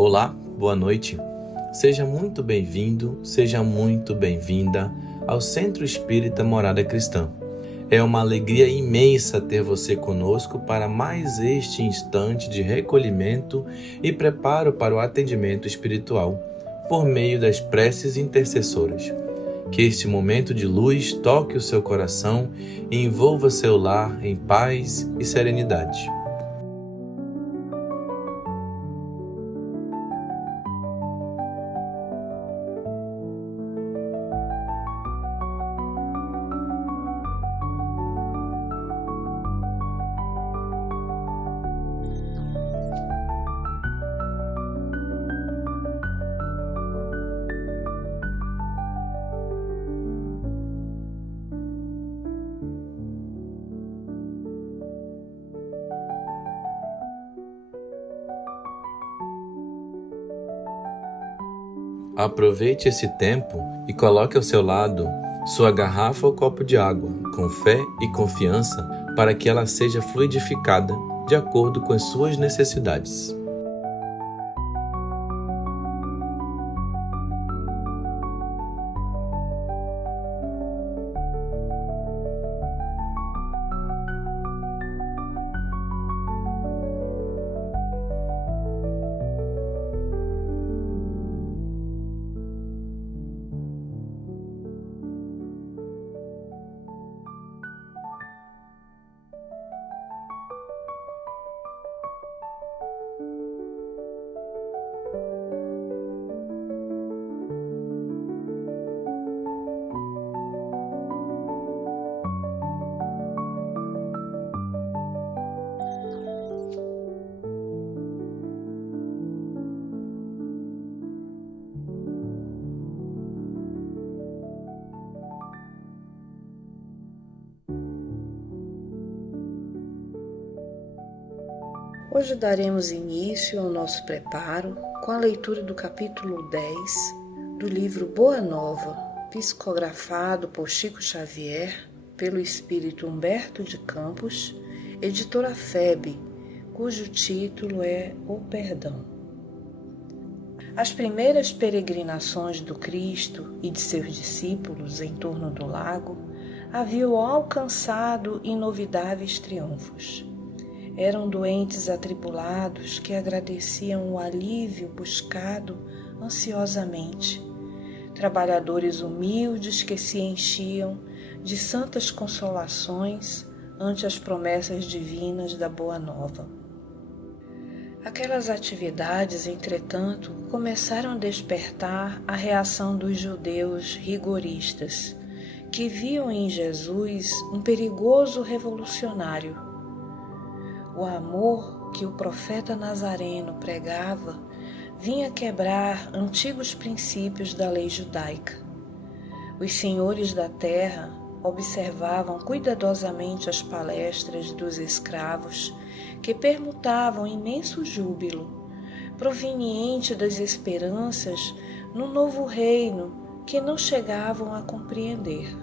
Olá, boa noite. Seja muito bem-vindo, seja muito bem-vinda ao Centro Espírita Morada Cristã. É uma alegria imensa ter você conosco para mais este instante de recolhimento e preparo para o atendimento espiritual, por meio das preces intercessoras. Que este momento de luz toque o seu coração e envolva seu lar em paz e serenidade. Aproveite esse tempo e coloque ao seu lado sua garrafa ou copo de água, com fé e confiança, para que ela seja fluidificada de acordo com as suas necessidades. Hoje daremos início ao nosso preparo com a leitura do capítulo 10 do livro Boa Nova, psicografado por Chico Xavier, pelo espírito Humberto de Campos, editora FEB, cujo título é O Perdão. As primeiras peregrinações do Cristo e de seus discípulos em torno do lago haviam alcançado inovidáveis triunfos. Eram doentes atribulados que agradeciam o alívio buscado ansiosamente, trabalhadores humildes que se enchiam de santas consolações ante as promessas divinas da Boa Nova. Aquelas atividades, entretanto, começaram a despertar a reação dos judeus rigoristas, que viam em Jesus um perigoso revolucionário. O amor que o profeta Nazareno pregava vinha quebrar antigos princípios da lei judaica. Os senhores da terra observavam cuidadosamente as palestras dos escravos que permutavam imenso júbilo, proveniente das esperanças no novo reino que não chegavam a compreender.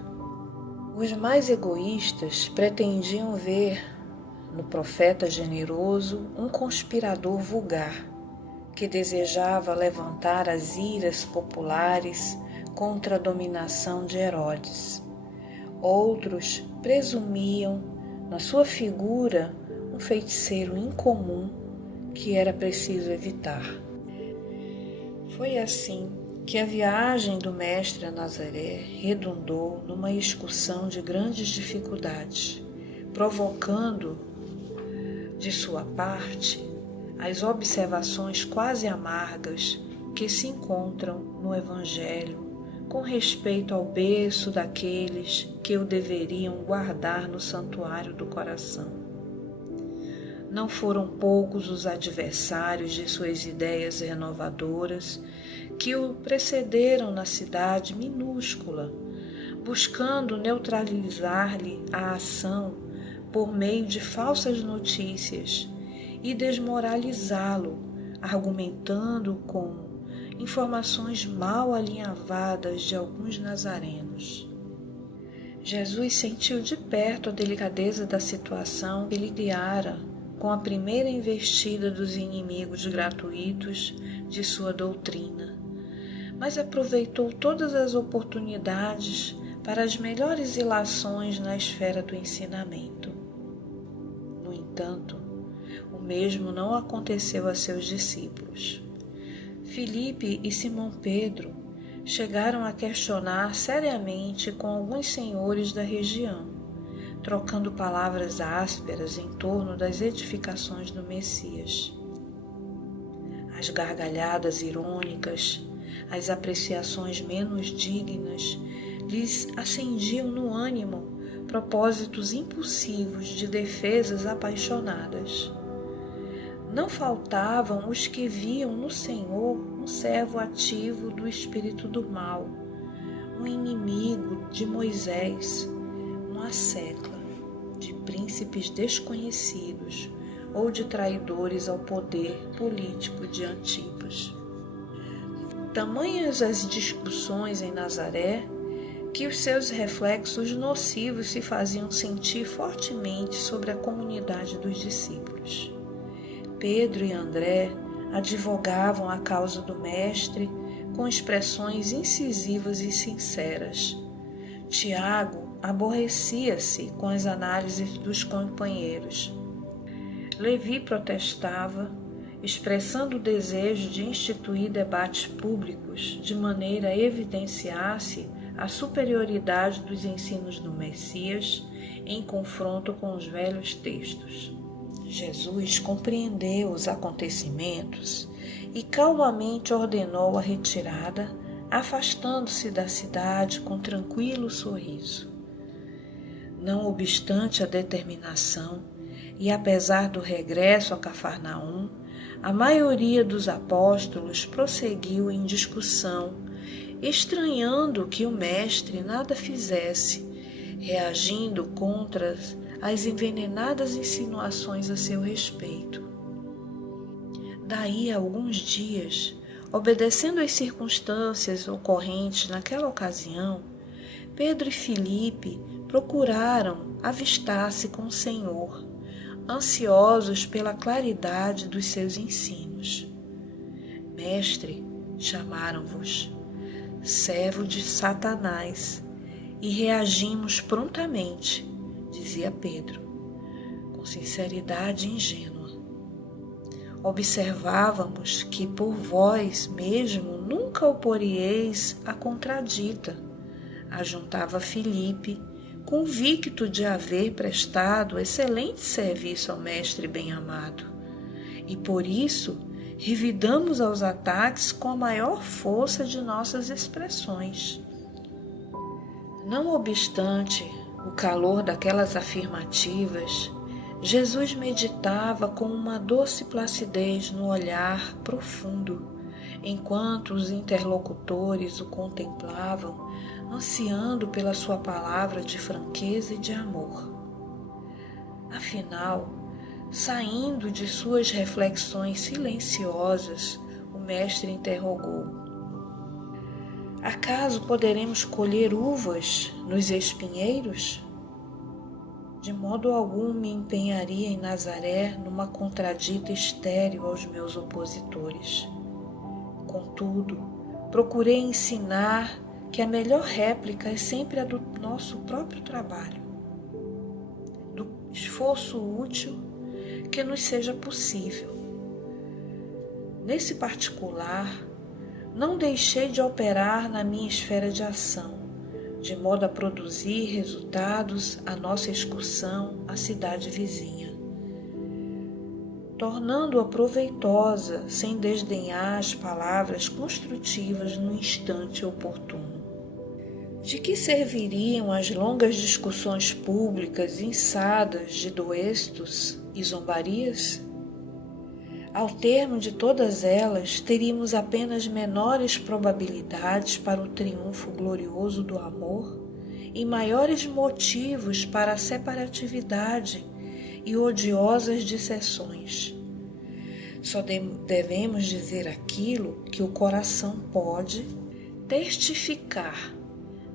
Os mais egoístas pretendiam ver no profeta generoso um conspirador vulgar, que desejava levantar as iras populares contra a dominação de Herodes. Outros presumiam na sua figura um feiticeiro incomum que era preciso evitar. Foi assim que a viagem do Mestre a Nazaré redundou numa excursão de grandes dificuldades, provocando de sua parte as observações quase amargas que se encontram no Evangelho com respeito ao berço daqueles que o deveriam guardar no santuário do coração. Não foram poucos os adversários de suas ideias renovadoras que o precederam na cidade minúscula, buscando neutralizar-lhe a ação por meio de falsas notícias e desmoralizá-lo, argumentando com informações mal alinhavadas de alguns nazarenos. Jesus sentiu de perto a delicadeza da situação que lhe guiara com a primeira investida dos inimigos gratuitos de sua doutrina, mas aproveitou todas as oportunidades para as melhores ilações na esfera do ensinamento. No entanto, o mesmo não aconteceu a seus discípulos. Filipe e Simão Pedro chegaram a questionar seriamente com alguns senhores da região, trocando palavras ásperas em torno das edificações do Messias. As gargalhadas irônicas, as apreciações menos dignas, lhes acendiam no ânimo propósitos impulsivos de defesas apaixonadas. Não faltavam os que viam no Senhor um servo ativo do espírito do mal, um inimigo de Moisés, um asceta de príncipes desconhecidos ou de traidores ao poder político de Antipas. Tamanhas as discussões em Nazaré que os seus reflexos nocivos se faziam sentir fortemente sobre a comunidade dos discípulos. Pedro e André advogavam a causa do Mestre com expressões incisivas e sinceras. Tiago aborrecia-se com as análises dos companheiros. Levi protestava, expressando o desejo de instituir debates públicos de maneira a evidenciar-se a superioridade dos ensinos do Messias em confronto com os velhos textos. Jesus compreendeu os acontecimentos e calmamente ordenou a retirada, afastando-se da cidade com tranquilo sorriso. Não obstante a determinação e apesar do regresso a Cafarnaum, a maioria dos apóstolos prosseguiu em discussão, estranhando que o Mestre nada fizesse, reagindo contra as envenenadas insinuações a seu respeito. Daí a alguns dias, obedecendo às circunstâncias ocorrentes naquela ocasião, Pedro e Filipe procuraram avistar-se com o Senhor, ansiosos pela claridade dos seus ensinos. Mestre, chamaram-vos, servo de Satanás, e reagimos prontamente, dizia Pedro, com sinceridade ingênua. Observávamos que por vós mesmo nunca oporieis a contradita, ajuntava Filipe, convicto de haver prestado excelente serviço ao Mestre bem-amado, e por isso revidamos aos ataques com a maior força de nossas expressões. Não obstante o calor daquelas afirmativas, Jesus meditava com uma doce placidez no olhar profundo, enquanto os interlocutores o contemplavam, ansiando pela sua palavra de franqueza e de amor. Afinal, saindo de suas reflexões silenciosas, o Mestre interrogou: acaso poderemos colher uvas nos espinheiros? De modo algum me empenharia em Nazaré numa contradita estéril aos meus opositores. Contudo, procurei ensinar que a melhor réplica é sempre a do nosso próprio trabalho, do esforço útil que nos seja possível. Nesse particular, não deixei de operar na minha esfera de ação, de modo a produzir resultados à nossa excursão à cidade vizinha, tornando-a proveitosa sem desdenhar as palavras construtivas no instante oportuno. De que serviriam as longas discussões públicas inçadas de doestos e zombarias? Ao termo de todas elas, teríamos apenas menores probabilidades para o triunfo glorioso do amor e maiores motivos para a separatividade e odiosas dissessões. Só devemos dizer aquilo que o coração pode testificar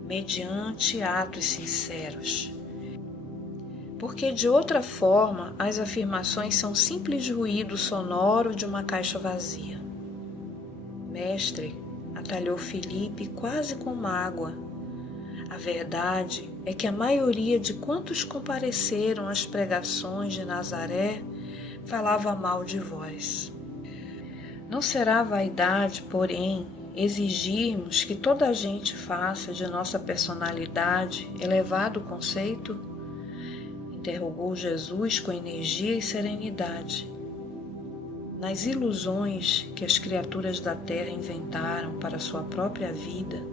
mediante atos sinceros. porque de outra forma as afirmações são simples ruído sonoro de uma caixa vazia. Mestre, atalhou Filipe quase com mágoa. A verdade é que a maioria de quantos compareceram às pregações de Nazaré falava mal de vós. Não será vaidade, porém, exigirmos que toda a gente faça de nossa personalidade elevado conceito? Interrogou Jesus com energia e serenidade. Nas ilusões que as criaturas da terra inventaram para sua própria vida,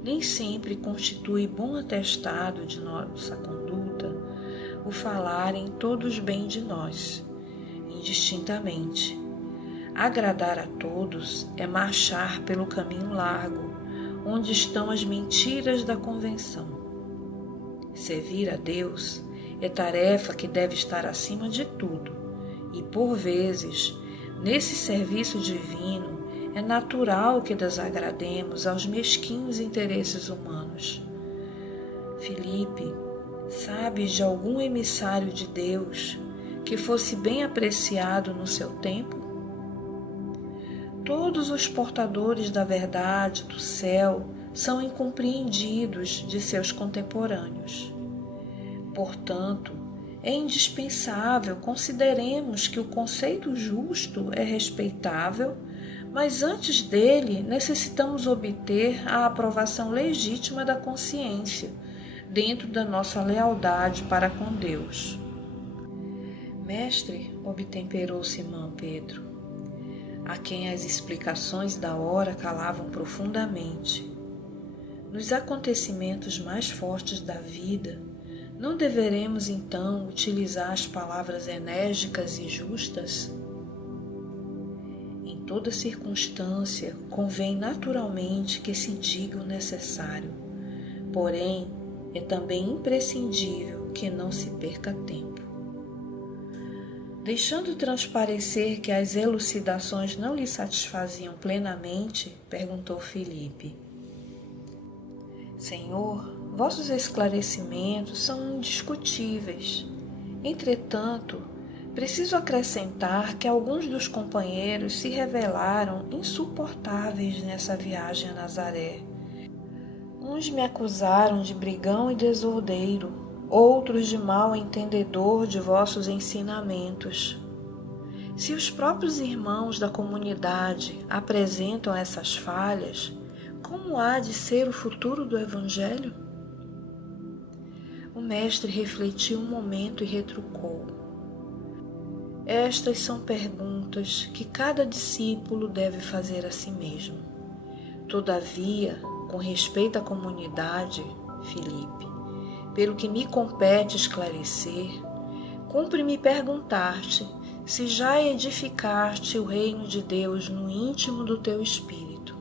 nem sempre constitui bom atestado de nossa conduta o falarem todos bem de nós, indistintamente. Agradar a todos é marchar pelo caminho largo, onde estão as mentiras da convenção. Servir a Deus é tarefa que deve estar acima de tudo, e por vezes, nesse serviço divino, é natural que desagrademos aos mesquinhos interesses humanos. Filipe, sabes de algum emissário de Deus que fosse bem apreciado no seu tempo? Todos os portadores da verdade do céu são incompreendidos de seus contemporâneos. Portanto, é indispensável consideremos que o conceito justo é respeitável, mas antes dele necessitamos obter a aprovação legítima da consciência, dentro da nossa lealdade para com Deus. Mestre, obtemperou Simão Pedro, a quem as explicações da hora calavam profundamente. Nos acontecimentos mais fortes da vida, não deveremos então utilizar as palavras enérgicas e justas? Em toda circunstância, convém naturalmente que se diga o necessário, porém, é também imprescindível que não se perca tempo. Deixando transparecer que as elucidações não lhe satisfaziam plenamente, perguntou Filipe: Senhor, vossos esclarecimentos são indiscutíveis. Entretanto, preciso acrescentar que alguns dos companheiros se revelaram insuportáveis nessa viagem a Nazaré. Uns me acusaram de brigão e desordeiro, outros de mal entendedor de vossos ensinamentos. Se os próprios irmãos da comunidade apresentam essas falhas, como há de ser o futuro do Evangelho? O mestre refletiu um momento e retrucou: Estas são perguntas que cada discípulo deve fazer a si mesmo. Todavia, com respeito à comunidade, Filipe, pelo que me compete esclarecer, cumpre-me perguntar-te se já edificaste o reino de Deus no íntimo do teu espírito.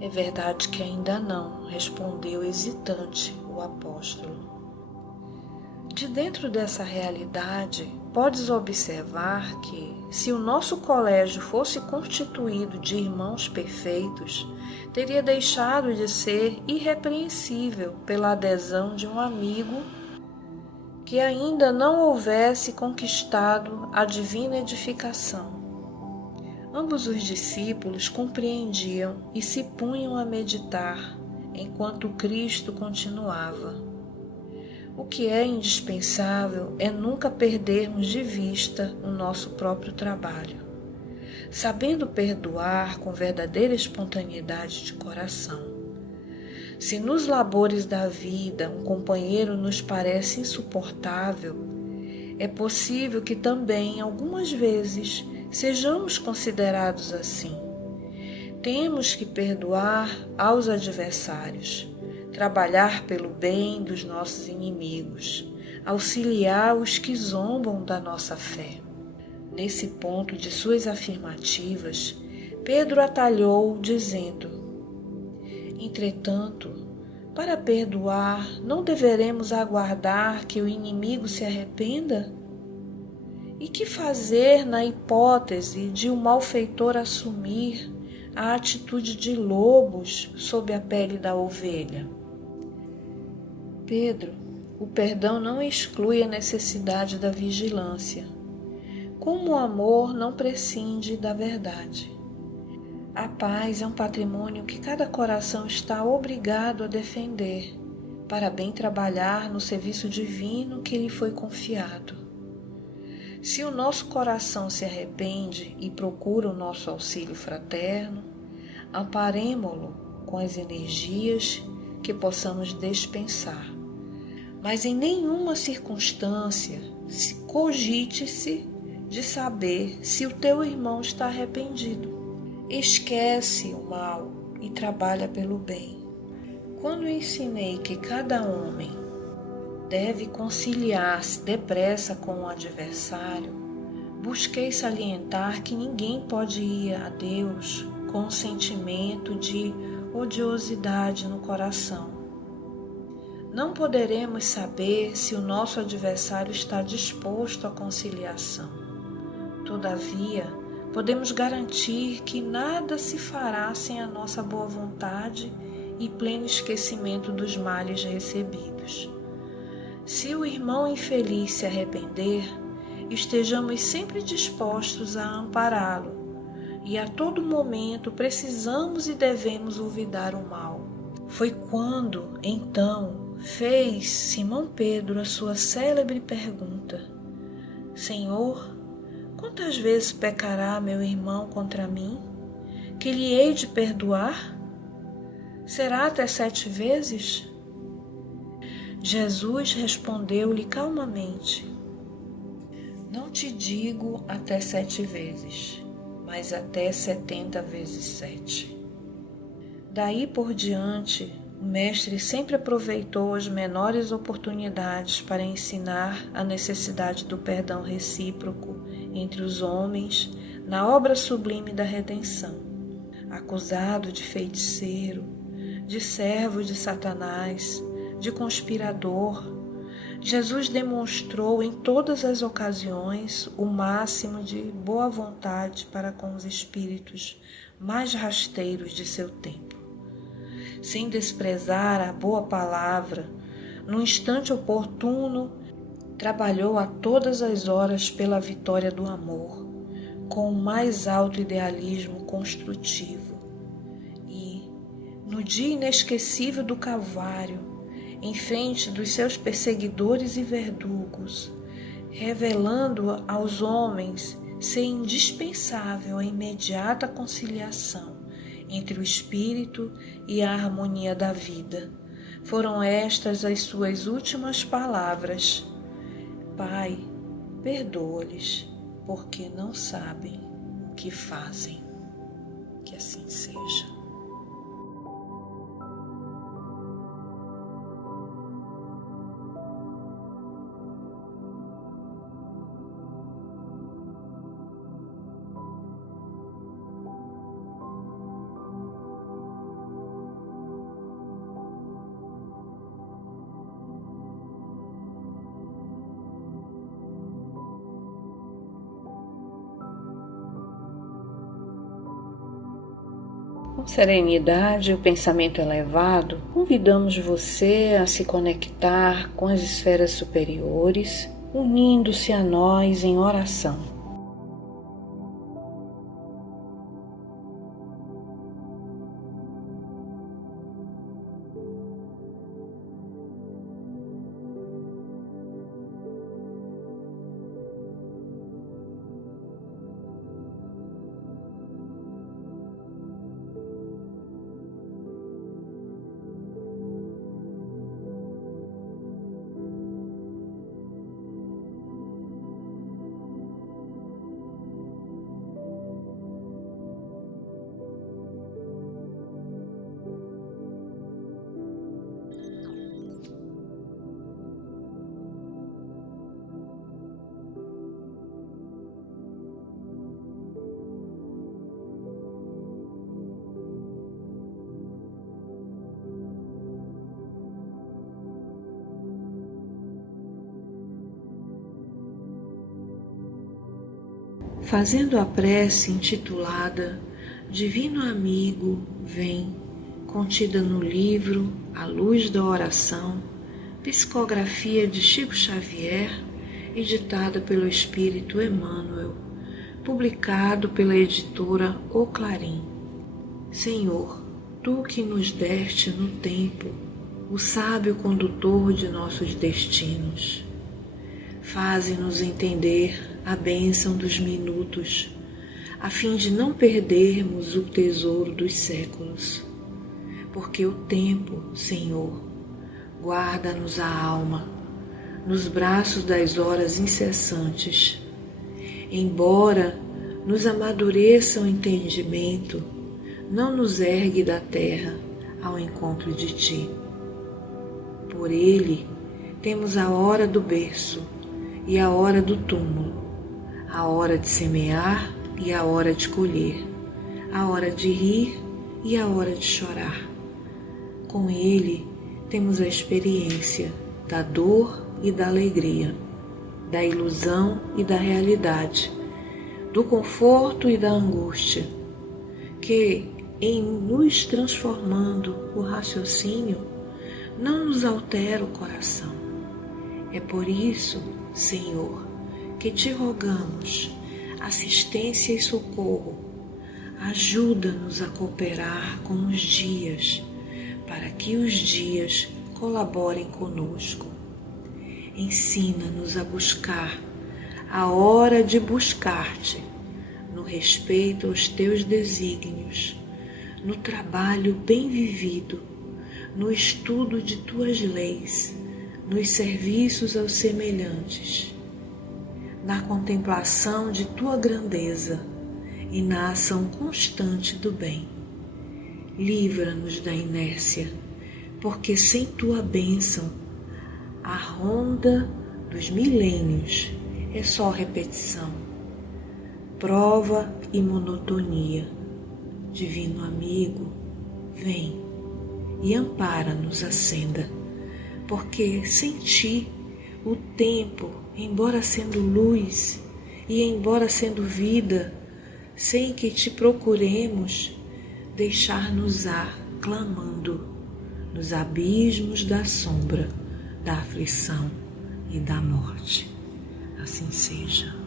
É verdade que ainda não, respondeu hesitante o apóstolo. De dentro dessa realidade, podes observar que, se o nosso colégio fosse constituído de irmãos perfeitos, teria deixado de ser irrepreensível pela adesão de um amigo que ainda não houvesse conquistado a divina edificação. Ambos os discípulos compreendiam e se punham a meditar, enquanto Cristo continuava. O que é indispensável é nunca perdermos de vista o nosso próprio trabalho, sabendo perdoar com verdadeira espontaneidade de coração. Se nos labores da vida um companheiro nos parece insuportável, é possível que também, algumas vezes, sejamos considerados assim. Temos que perdoar aos adversários, trabalhar pelo bem dos nossos inimigos, auxiliar os que zombam da nossa fé. Nesse ponto de suas afirmativas, Pedro atalhou, dizendo: Entretanto, para perdoar, não deveremos aguardar que o inimigo se arrependa? E que fazer na hipótese de um malfeitor assumir a atitude de lobos sob a pele da ovelha? Pedro, O perdão não exclui a necessidade da vigilância, como o amor não prescinde da verdade. A paz é um patrimônio que cada coração está obrigado a defender, para bem trabalhar no serviço divino que lhe foi confiado. Se o nosso coração se arrepende e procura o nosso auxílio fraterno, amparemo-lo com as energias que possamos dispensar. Mas em nenhuma circunstância cogite-se de saber se o teu irmão está arrependido. Esquece o mal e trabalha pelo bem. Quando ensinei que cada homem deve conciliar-se depressa com o adversário, busquei salientar que ninguém pode ir a Deus com um sentimento de odiosidade no coração. Não poderemos saber se o nosso adversário está disposto à conciliação. Todavia, podemos garantir que nada se fará sem a nossa boa vontade e pleno esquecimento dos males recebidos. Se o irmão infeliz se arrepender, estejamos sempre dispostos a ampará-lo, e a todo momento precisamos e devemos olvidar o mal. Foi quando, então, fez Simão Pedro a sua célebre pergunta: Senhor, quantas vezes pecará meu irmão contra mim, que lhe hei de perdoar? Será até 7 vezes? Jesus respondeu-lhe calmamente: Não te digo até 7 vezes, mas até 70 vezes 7. Daí por diante, o Mestre sempre aproveitou as menores oportunidades para ensinar a necessidade do perdão recíproco entre os homens na obra sublime da redenção. Acusado de feiticeiro, de servo de Satanás, de conspirador, Jesus demonstrou em todas as ocasiões o máximo de boa vontade para com os espíritos mais rasteiros de seu tempo. Sem desprezar a boa palavra, no instante oportuno, trabalhou a todas as horas pela vitória do amor, com o mais alto idealismo construtivo. E, no dia inesquecível do Calvário, em frente dos seus perseguidores e verdugos, revelando aos homens ser indispensável a imediata conciliação entre o espírito e a harmonia da vida. Foram estas as suas últimas palavras: Pai, perdoa-lhes, porque não sabem o que fazem. Que assim seja. Com serenidade e o pensamento elevado, convidamos você a se conectar com as esferas superiores, unindo-se a nós em oração. Fazendo a prece intitulada Divino Amigo, Vem, contida no livro A Luz da Oração, Psicografia de Chico Xavier, editada pelo Espírito Emmanuel, publicado pela editora O Clarim. Senhor, Tu que nos deste no tempo o sábio condutor de nossos destinos, faze-nos entender a bênção dos minutos, a fim de não perdermos o tesouro dos séculos. Porque o tempo, Senhor, guarda-nos a alma nos braços das horas incessantes. Embora nos amadureça o entendimento, não nos ergue da terra ao encontro de Ti. Por ele temos a hora do berço e a hora do túmulo, a hora de semear e a hora de colher, a hora de rir e a hora de chorar. Com ele temos a experiência da dor e da alegria, da ilusão e da realidade, do conforto e da angústia, que, em nos transformando o raciocínio, não nos altera o coração. É por isso, Senhor, que te rogamos assistência e socorro. Ajuda-nos a cooperar com os dias, para que os dias colaborem conosco. Ensina-nos a buscar a hora de buscar-te, no respeito aos teus desígnios, no trabalho bem vivido, no estudo de tuas leis, nos serviços aos semelhantes, na contemplação de tua grandeza e na ação constante do bem. Livra-nos da inércia, porque sem tua bênção a ronda dos milênios é só repetição, prova e monotonia. Divino amigo, vem e ampara-nos a senda, porque sem ti o tempo, embora sendo luz e embora sendo vida, sem que te procuremos, deixar-nos-á clamando nos abismos da sombra, da aflição e da morte. Assim seja.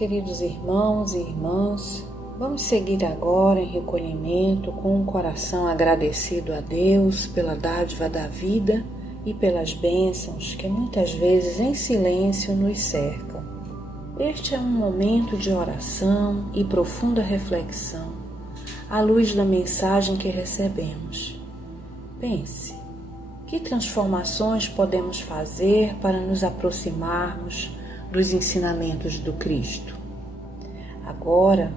Queridos irmãos e irmãs, vamos seguir agora em recolhimento com um coração agradecido a Deus pela dádiva da vida e pelas bênçãos que muitas vezes em silêncio nos cercam. Este é um momento de oração e profunda reflexão à luz da mensagem que recebemos. Pense, que transformações podemos fazer para nos aproximarmos dos ensinamentos do Cristo? Agora,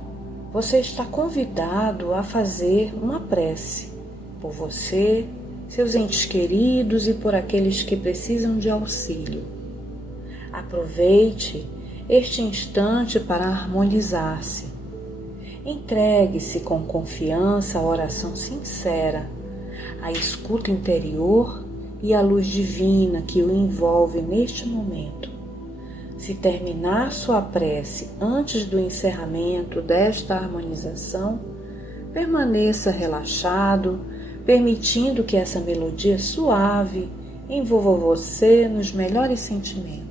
você está convidado a fazer uma prece por você, seus entes queridos e por aqueles que precisam de auxílio. Aproveite este instante para harmonizar-se. Entregue-se com confiança à oração sincera, à escuta interior e à luz divina que o envolve neste momento. Se terminar sua prece antes do encerramento desta harmonização, permaneça relaxado, permitindo que essa melodia suave envolva você nos melhores sentimentos.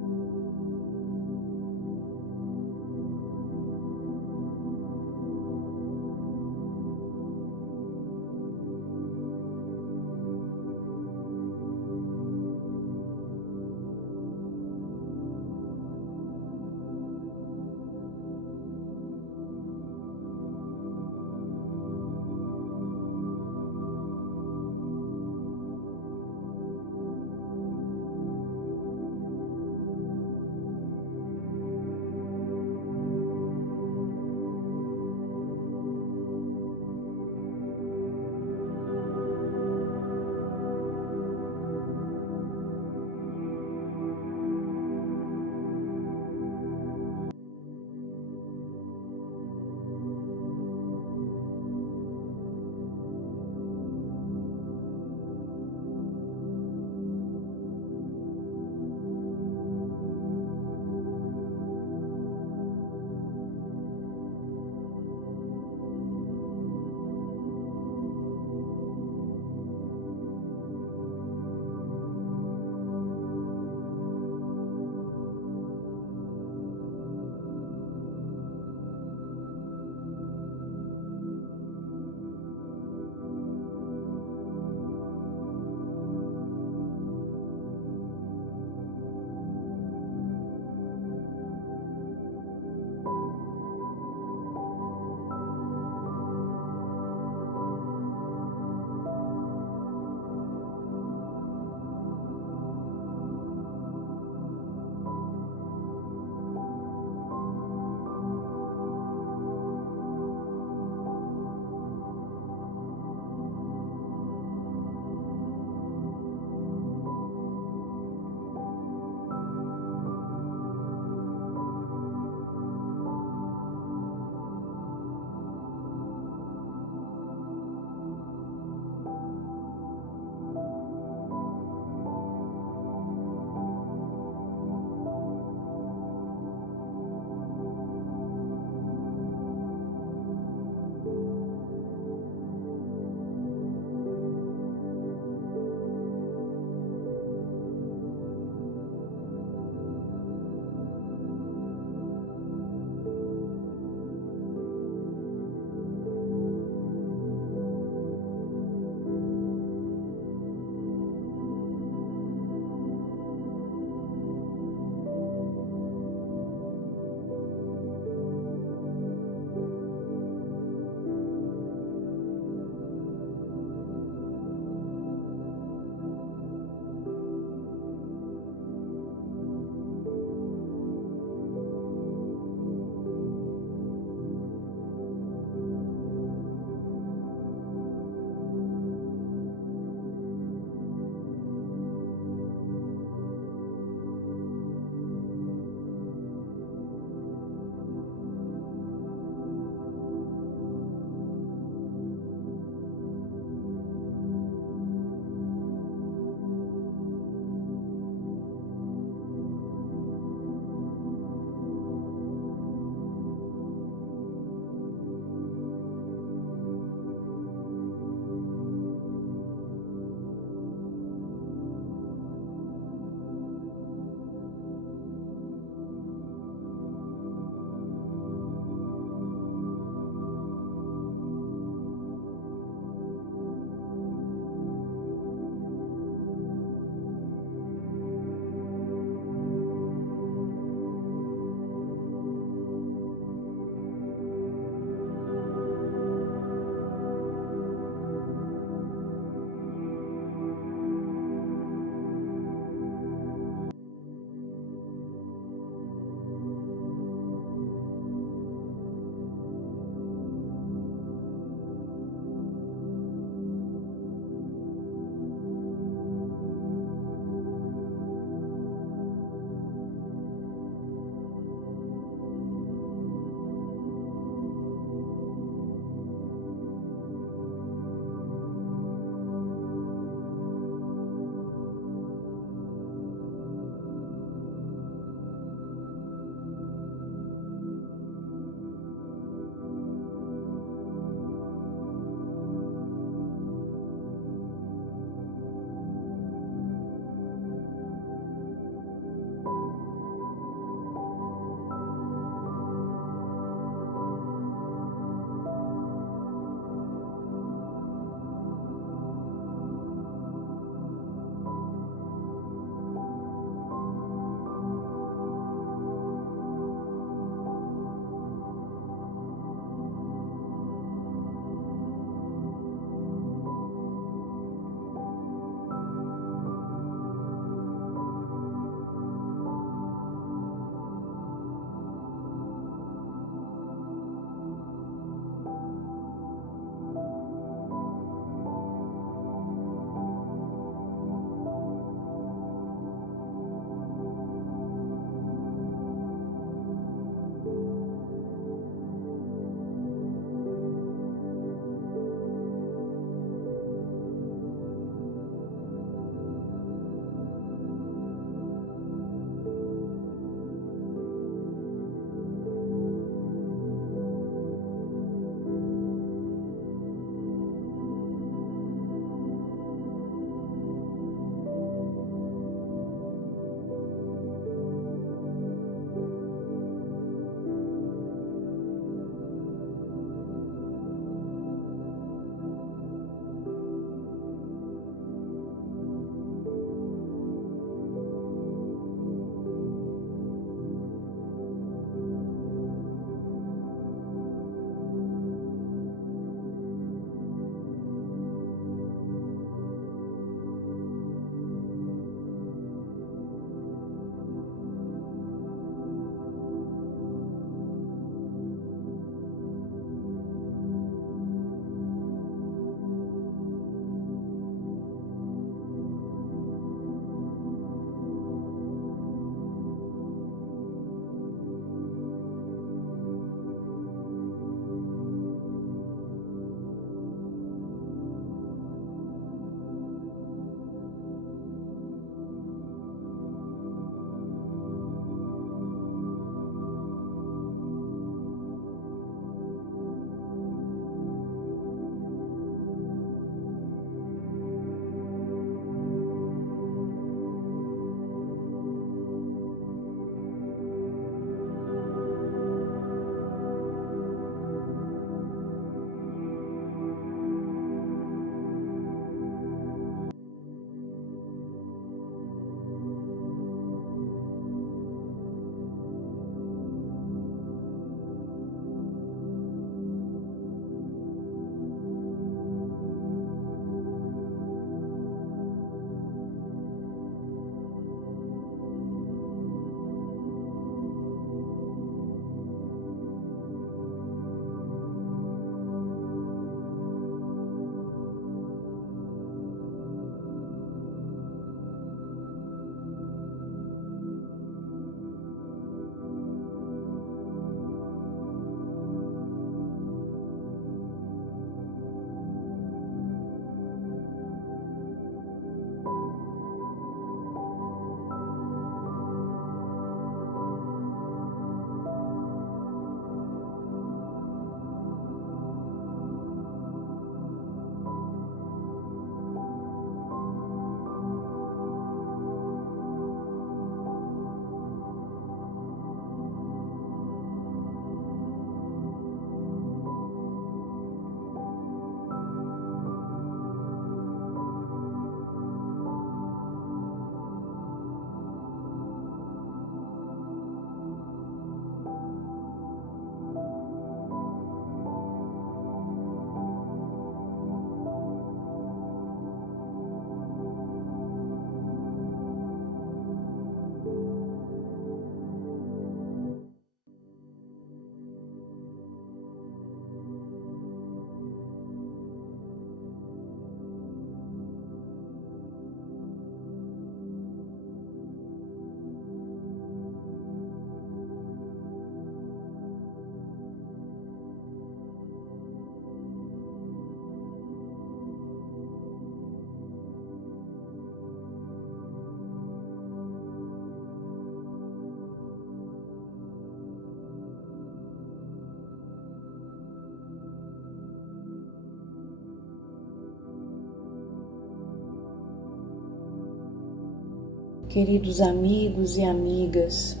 Queridos amigos e amigas,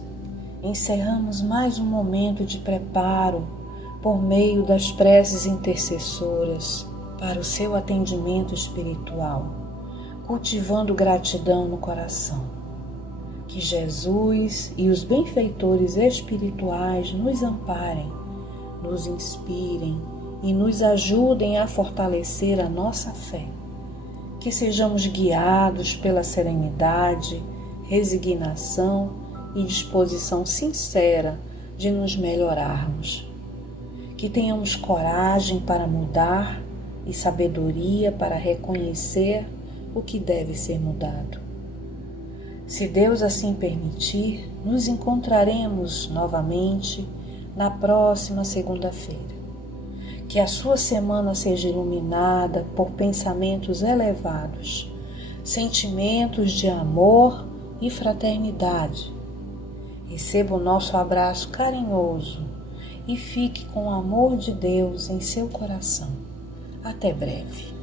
encerramos mais um momento de preparo por meio das preces intercessoras para o seu atendimento espiritual, cultivando gratidão no coração. Que Jesus e os benfeitores espirituais nos amparem, nos inspirem e nos ajudem a fortalecer a nossa fé. Que sejamos guiados pela serenidade, resignação e disposição sincera de nos melhorarmos. Que tenhamos coragem para mudar e sabedoria para reconhecer o que deve ser mudado. Se Deus assim permitir, nos encontraremos novamente na próxima segunda-feira. Que a sua semana seja iluminada por pensamentos elevados, sentimentos de amor e fraternidade. Receba o nosso abraço carinhoso e fique com o amor de Deus em seu coração. Até breve.